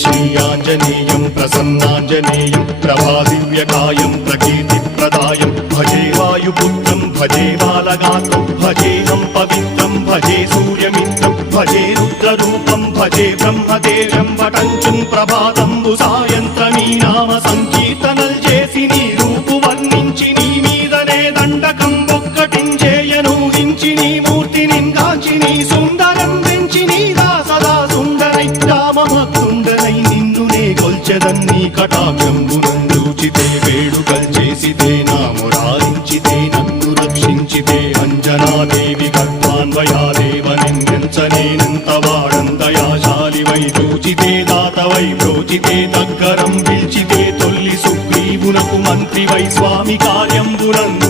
श्रीयाञ्जनेयं प्रसन्नाञ्जनेयं प्रभादिव्यकायं प्रकीर्तिप्रदायं भजे वायुपुत्रं भजे बालगात्रं भजेऽहं पवित्रं भजे सूर्यमित्रं भजे रुद्ररूपं भजे ब्रह्मदेवं वटञ्चुं प्रभाతంబు సాయంత్రమీ నామ సంకీర్తనల్ చేసి నీ రూపు వర్ణించి నీ మీదనే దండకం ఒక్కటించేయను హించి నీ మూర్తిని గాంచి నీ సుందరం పెంచి నీ సదా సుందరై రామభక్తుండనై నిన్నునే కొల్చెదన్ని కటాక్షంబునందూచితే వేడుకల్ చేసితే నా మురారించితే నన్ను రక్షించితే అంజనాదేవి గర్భాన్వయాదేవనెంచనేనంత వాడంతయాశాలివై చూచితే దాతవై బ్రోచితే దగ్గరం పిలిచితే తొల్లి సుగ్రీవునకు మంత్రివై స్వామి కార్యంబునందు